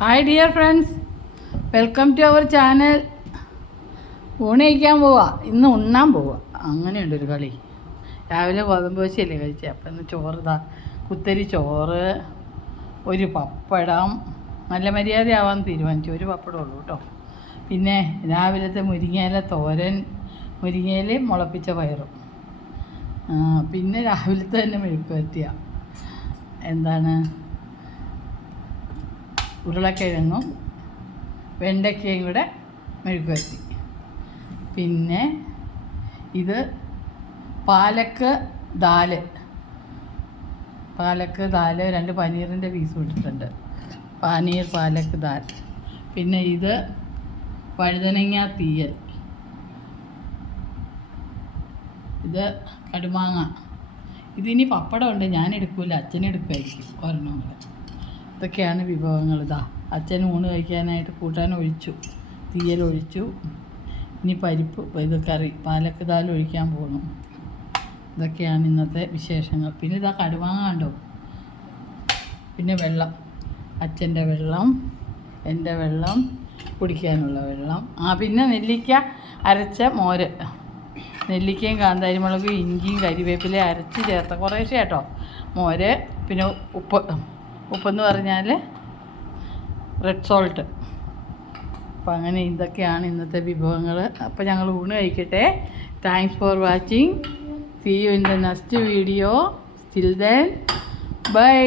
Hi dear friends, welcome to our channel. ഊണ് കഴിക്കാൻ പോവാ, ഇന്ന് ഉണ്ണാൻ പോവാ. അങ്ങനെയുണ്ടൊരു കളി. രാവിലെ ഗോതമ്പ് ദോശയല്ലേ കഴിച്ചത്, അപ്പം ഇന്ന് ചോറ് കുത്തരി ചോറ്, ഒരു പപ്പടം. നല്ല മര്യാദയാവാൻ തീരുമാനിച്ചു, ഒരു പപ്പടമുള്ളൂ കേട്ടോ. പിന്നെ രാവിലത്തെ മുരിങ്ങയില തോരൻ, മുരിങ്ങയില മുളപ്പിച്ച പയറും. പിന്നെ രാവിലത്തെ തന്നെ മെഴുക്ക് പറ്റിയ ഉരുളക്കിഴങ്ങും വെണ്ടയ്ക്കയും കൂടെ മെഴുക്ക് വരട്ടി. പിന്നെ ഇത് പാലക്ക് ദാല്, 2 പനീറിൻ്റെ പീസ് ഇട്ടിട്ടുണ്ട്. പാലക്ക് ദാൽ. പിന്നെ ഇത് വഴുതനങ്ങ തീയൽ, ഇത് കടുമാങ്ങ. ഇതിനി പപ്പടമുണ്ട്, ഞാൻ എടുക്കില്ല, അച്ഛനെടുക്കുമായിരിക്കും ഒരെണ്ണം കൂടെ. ഇതൊക്കെയാണ് വിഭവങ്ങൾ. അച്ഛൻ ഊണ് കഴിക്കാനായിട്ട് കൂട്ടാൻ ഒഴിച്ചു, തീയലൊഴിച്ചു. ഇനി പരിപ്പ് ഇത് കറി പാലക്ക് ദാൽ ഒഴിക്കാൻ പോകുന്നു. ഇതൊക്കെയാണ് ഇന്നത്തെ വിശേഷങ്ങൾ. പിന്നെ കടുമാങ്ങ കണ്ടോ. പിന്നെ വെള്ളം, അച്ഛൻ്റെ വെള്ളം, എൻ്റെ വെള്ളം, കുടിക്കാനുള്ള വെള്ളം. പിന്നെ നെല്ലിക്ക അരച്ച മോര്, നെല്ലിക്കയും കാന്താരിമുളകും ഇഞ്ചിയും കരിവേപ്പിലയും അരച്ച് ചേർത്ത കുറേശ്ശെ കേട്ടോ മോര്. പിന്നെ ഉപ്പെന്ന് പറഞ്ഞാൽ റെഡ് സോൾട്ട്. അപ്പം അങ്ങനെ ഇതൊക്കെയാണ് ഇന്നത്തെ വിഭവങ്ങൾ. അപ്പോൾ ഞങ്ങൾ ഊണ് കഴിക്കട്ടെ. Thanks for watching. See you in the next video. Still then by.